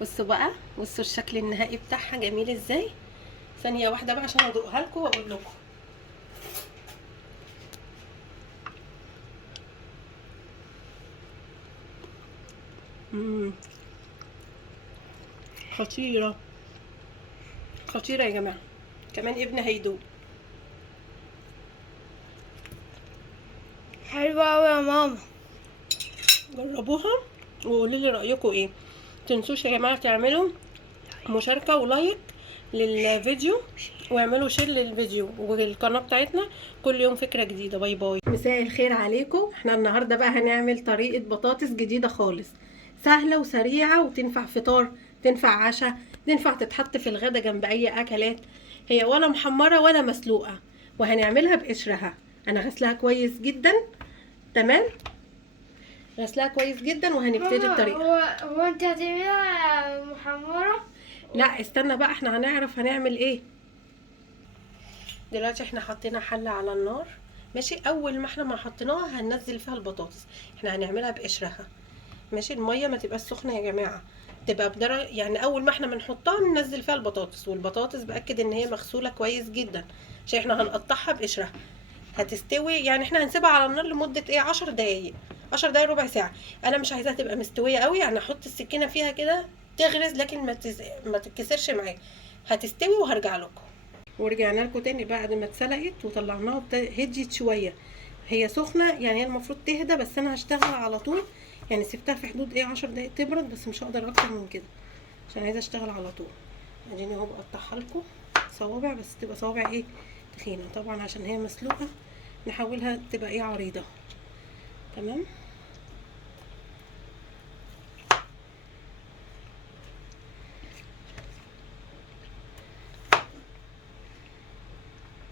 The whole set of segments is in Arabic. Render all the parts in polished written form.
بصوا بقى، بصوا الشكل النهائي بتاعها جميل ازاي. ثانيه واحده بقى عشان ادوقها لكم واقول لكم. خطيره، خطيره يا جماعه. كمان ابني هيدوق. حلوة أوي يا ماما. جربوها وقولوا لي رايكم ايه. متنسوش يا جماعه تعملوا مشاركه ولايك للفيديو، واعملوا شير للفيديو والقناه بتاعتنا. كل يوم فكره جديده. باي باي. مساء الخير عليكم. احنا النهارده بقى هنعمل طريقه بطاطس جديده خالص، سهله وسريعه وتنفع فطار، تنفع عشاء، تنفع تتحط في الغدا جنب اي اكلات. هي ولا محمره ولا مسلوقه، وهنعملها بقشرها. انا غسلها كويس جدا. تمام، غسلها كويس جدا وهنبتدي الطريقه. هو انت هتعملها محمرة؟ لا استنى بقى، احنا هنعرف هنعمل ايه. دلوقتي احنا حطينا حله على النار. ماشي، اول ما احنا ما حطيناها هننزل فيها البطاطس. احنا هنعملها بقشرها. ماشي، الميه ما تبقاش سخنه يا جماعه، تبقى بدرجه يعني اول ما احنا بنحطها ننزل فيها البطاطس. والبطاطس باكد ان هي مغسوله كويس جدا عشان احنا هنقطعها بقشرها. هتستوي يعني احنا هنسيبها على النار لمده ايه 10 دقايق، 10 دقايق ربع ساعه. انا مش عايزاها تبقى مستويه قوي، يعني احط السكينه فيها كده تغرز لكن ما تتكسرش معايا. هتستوي وهرجع لكم. ورجعنا لكم تاني بعد ما اتسلقت وطلعناها هديت شويه. هي سخنه يعني هي المفروض تهدى، بس انا هشتغل على طول. يعني سبتها في حدود ايه 10 دقايق تبرد، بس مش هقدر اكتر من كده عشان عايزه اشتغل على طول. اديني اهو بقطعها لكم صوابع، بس تبقى صوابع ايه تخينه طبعا عشان هي مسلوقه. نحاولها تبقى ايه عريضه. تمام.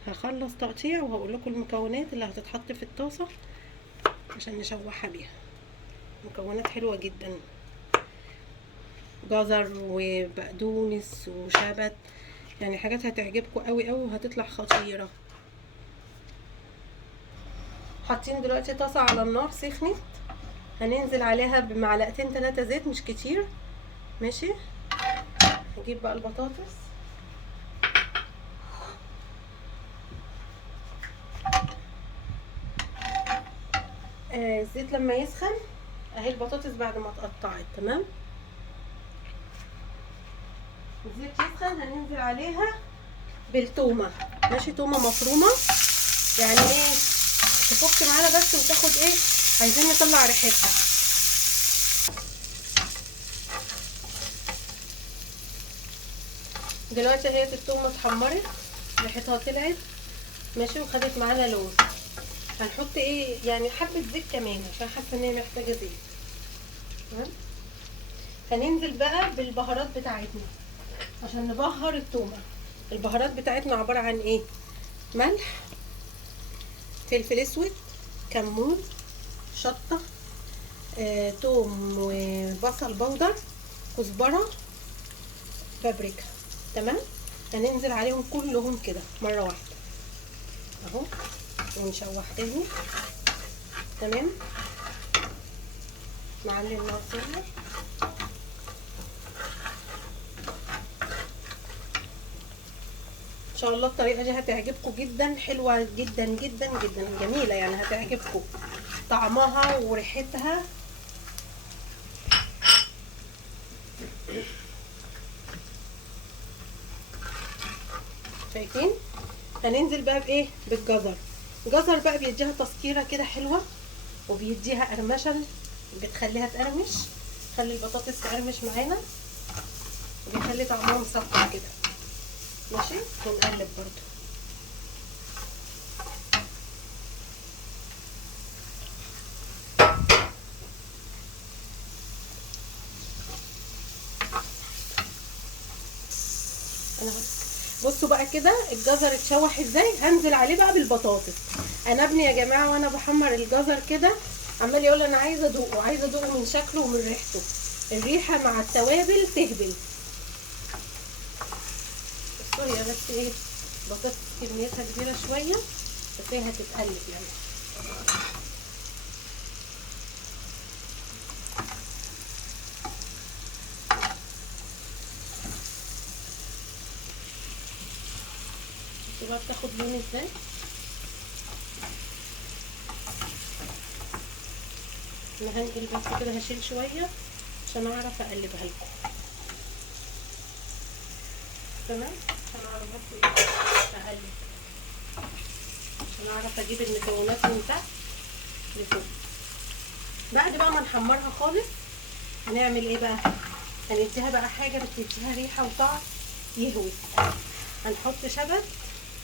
هخلص تقطيع وهقول لكم المكونات اللي هتتحط في الطاسه عشان نشوحها بيها. مكونات حلوه جدا، جزر وبقدونس وشبت، يعني حاجات هتعجبكم قوي قوي وهتطلع خطيره. حاطين دلوقتي طاسه على النار سخنت، هننزل عليها بمعلقتين 3 زيت مش كتير. ماشي، هجيب بقى البطاطس. الزيت لما يسخن اهي البطاطس بعد ما اتقطعت. تمام، الزيت يسخن هننزل عليها بالتومه. ماشي، تومه مفرومه يعني ايه تفك معانا بس وتاخد ايه، عايزين نطلع ريحتها. دلوقتي هي التومه اتحمرت، ريحتها طلعت. ماشي، وخدت معانا لون. هنحط ايه يعني حبه زيت كمان عشان حاسه ان هي محتاجه زيت. تمام، هننزل بقى بالبهارات بتاعتنا عشان نبهر التومه. البهارات بتاعتنا عباره عن ايه؟ ملح، فلفل اسود، كمون، شطه، توم وبصل بودر، كزبره، بابريكا. تمام، هننزل عليهم كلهم كده مره واحده اهو ونشوح تاني. تمام، نعلي النار سنه. ان شاء الله الطريقه دي هتعجبكم جدا، حلوه جدا جدا جدا جميله يعني هتعجبكم طعمها وريحتها. شايفين؟ هننزل بقى بايه؟ بالجزر. الجزر بقى بيديها تسكيره كده حلوه، وبيديها قرمشه، بتخليها تقرمش، تخلي البطاطس تقرمش معانا، وبيخلي طعمها مسكر كده. ماشي، ونقلب برضو. انا بصوا بقى كده الجزر اتشوح ازاي. هنزل عليه بقى بالبطاطس. انا ابني يا جماعه وانا بحمر الجزر كده عمال يقول انا عايزه ادوقه، عايزه ادوقه من شكله ومن ريحته. الريحه مع التوابل تهبل. بصوا هي بس ايه بطاطس كميتها كبيره شويه، بس هي هتتقلب يعني. بصوا بقى بتاخد لون ازاي. انا هنقل بس كده، هشيل شويه عشان اعرف اقلبها لكم. تمام، عشان اعرف بس ايه اقلب، عشان اعرف اجيب المكونات من تحت لفوق. بعد بقى ما نحمرها خالص هنعمل ايه بقى؟ هنديها بقى حاجه بتديها ريحه وطعم يهوي. هنحط شبت،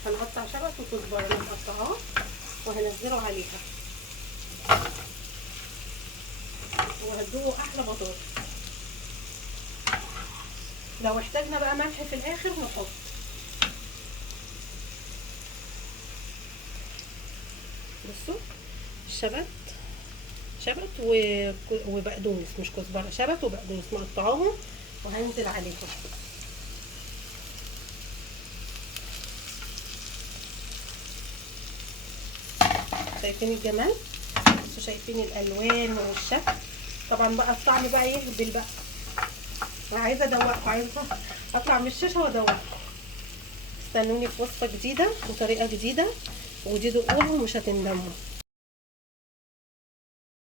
هنقطع شبت وكزبره نقطعاه وهنزله عليها، وهتدوقوا احلى بطاطس. لو احتاجنا بقى ملح في الاخر نحط. بصوا الشبت، شبت وبقدونس، مش كزبره، شبت وبقدونس مقطعاهم وهنزل عليهم. شايفين الجمال؟ بصوا شايفين الالوان والشكل. طبعا بقى الطعم بقى يهبل بقى. انا عايزه ادوقكم، عايزه اطلع من الشاشه وادوقكم. استنوني في وصفه جديده وطريقه جديده، ودي دوقوها ومش هتندموا.